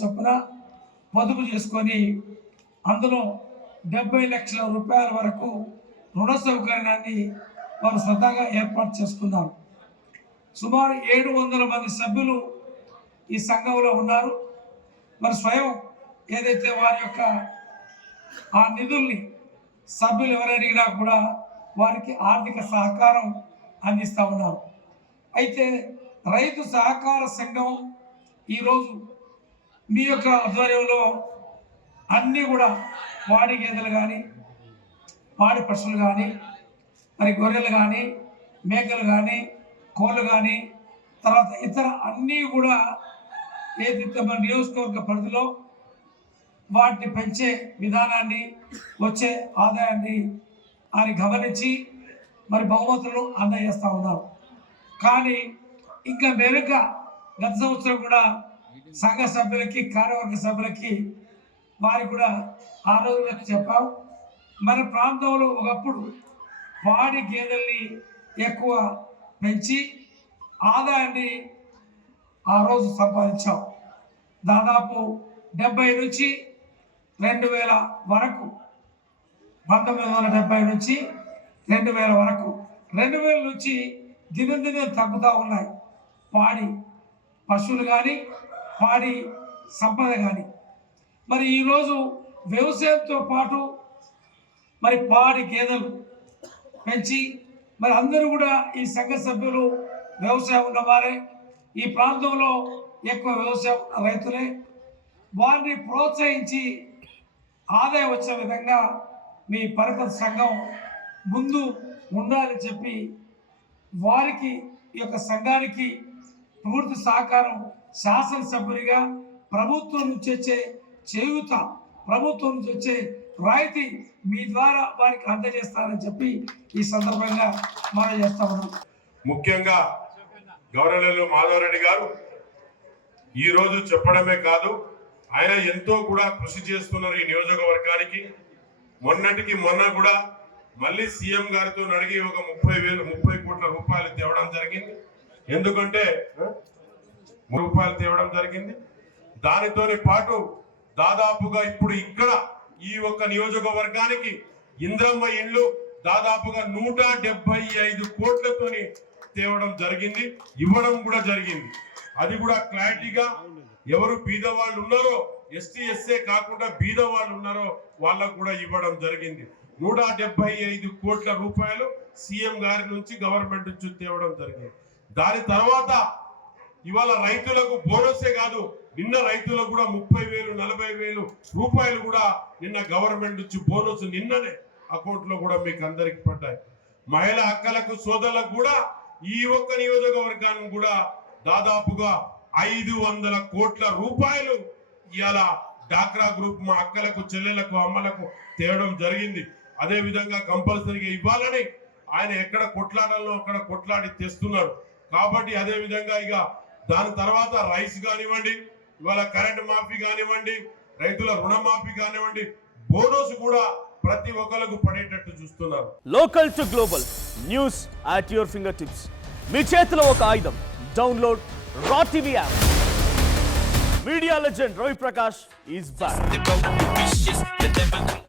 చొప్పున పొదుపు చేసుకొని అందులో 70 లక్షల రూపాయల వరకు రుణ సౌకర్యాన్ని వారు స్వతహాగా ఏర్పాటు చేసుకున్నారు. సుమారు 700 మంది సభ్యులు ఈ సంఘంలో ఉన్నారు. మరి స్వయం ఏదైతే వారి యొక్క ఆ నిధుల్ని సభ్యులు ఎవరు అడిగినా కూడా వారికి ఆర్థిక సహకారం అందిస్తూ ఉన్నారు. అయితే రైతు సహకార సంఘం ఈరోజు మీ యొక్క ఆధ్వర్యంలో అన్నీ కూడా పాడి గేదెలు కానీ, పాడి పశువులు కానీ, మరి గొర్రెలు కానీ, మేకలు కానీ, కోళ్ళు కానీ, తర్వాత ఇతర అన్నీ కూడా ఏదైతే మన నియోజకవర్గ పరిధిలో వాటిని పెంచే విధానాన్ని, వచ్చే ఆదాయాన్ని అని గమనించి మరి బహుమతులను అందజేస్తూ ఉన్నారు. కానీ ఇంకా మెరుగ గత సంవత్సరం కూడా సంఘ సభ్యులకి, కార్యవర్గ సభ్యులకి వారికి కూడా ఆ రోజులకు చెప్పాం. మన ప్రాంతంలో ఒకప్పుడు పాడి గేదెల్ని ఎక్కువ పెంచి ఆదాయాన్ని ఆ రోజు సంపాదించాం. దాదాపు 70 నుంచి 2000 వరకు, 1970 నుంచి 2000 వరకు, 2000 నుంచి దినదినం తగ్గుతూ ఉన్నాయి పాడి పశువులు కానీ, పాడి సంపద కానీ. మరి ఈరోజు వ్యవసాయంతో పాటు మరి పాడి గేదెలు పెంచి మరి అందరూ కూడా ఈ సంఘ సభ్యులు వ్యవసాయం ఉన్నవారే, ఈ ప్రాంతంలో ఎక్కువ వ్యవసాయం రైతులే, వారిని ప్రోత్సహించి ఆదాయం వచ్చే విధంగా మీ పరపతి సంఘం ముందు ఉండాలని చెప్పి వారికి ఈ యొక్క సంఘానికి పూర్తి సహకారం శాసనసభ్యునిగా ప్రభుత్వం నుంచి వచ్చే చేయూత, ప్రభుత్వం నుంచి వచ్చే రాయితీ మీ ద్వారా వారికి అందజేస్తారని చెప్పి ఈ సందర్భంగా మనం చేస్తా ఉన్నాం. ముఖ్యంగా గౌరవనీయులు మాధవరెడ్డి గారు ఈరోజు చెప్పడమే కాదు, ఆయన ఎంతో కూడా కృషి చేస్తున్నారు ఈ నియోజకవర్గానికి. మొన్నటికి మొన్న కూడా మళ్ళీ సీఎం గారితో అడిగి ఒక 30 కోట్ల రూపాయలు తేవడం జరిగింది. ఎందుకంటే రూపాయలు తేవడం జరిగింది. దానితోని పాటు దాదాపుగా ఇప్పుడు ఇక్కడ ఈ ఒక్క నియోజకవర్గానికి ఇంద్రమ్మ ఇండ్లు దాదాపుగా 175 కోట్లతోని తేవడం జరిగింది, ఇవ్వడం కూడా జరిగింది. అది కూడా క్లారిటీగా ఎవరు బీద వాళ్ళు ఉన్నారో, ఎస్టీ ఎస్ఏ కాకుండా బీద వాళ్ళు ఉన్నారో వాళ్ళకు కూడా ఇవ్వడం జరిగింది. 175 కోట్ల రూపాయలు సీఎం గారి నుంచి, గవర్నమెంట్ నుంచి తేవడం జరిగింది. దాని తర్వాత ఇవాళ రైతులకు బోనసే కాదు, నిన్న రైతులకు కూడా 30,000 40,000 రూపాయలు కూడా నిన్న గవర్నమెంట్ నుంచి బోనస్ నిన్ననే అకౌంట్ లో కూడా మీకు అందరికి పడ్డాయి. మహిళా అక్కలకు, సోదరులకు కూడా ఈ ఒక్క నియోజకవర్గానికి కూడా దాదాపుగా 500 కోట్ల రూపాయలు ఇవాళ డాక్రా గ్రూప్ మా అక్కలకు, చెల్లెలకు, అమ్మలకు తేవడం జరిగింది. అదే విధంగా కంపల్సరీగా ఇవ్వాలని ఆయన ఎక్కడ కొట్లాడాలో అక్కడ కొట్లాడి తెస్తున్నారు. కాబట్టి అదే విధంగా ఇక దాని తర్వాత రైస్ కానివ్వండి, ఇవాళ కరెంట్ మాఫీ కానివ్వండి, రైతుల రుణమాఫీ కానివ్వండి, బోనస్ కూడా ప్రతి ఒక్కరికి పడేటట్టు చూస్తున్నారు. Local to global news at your finger tips. మీ చేతిలో ఒక ఆయుధం. Download Raw TV app. Media legend Ravi Prakash is back.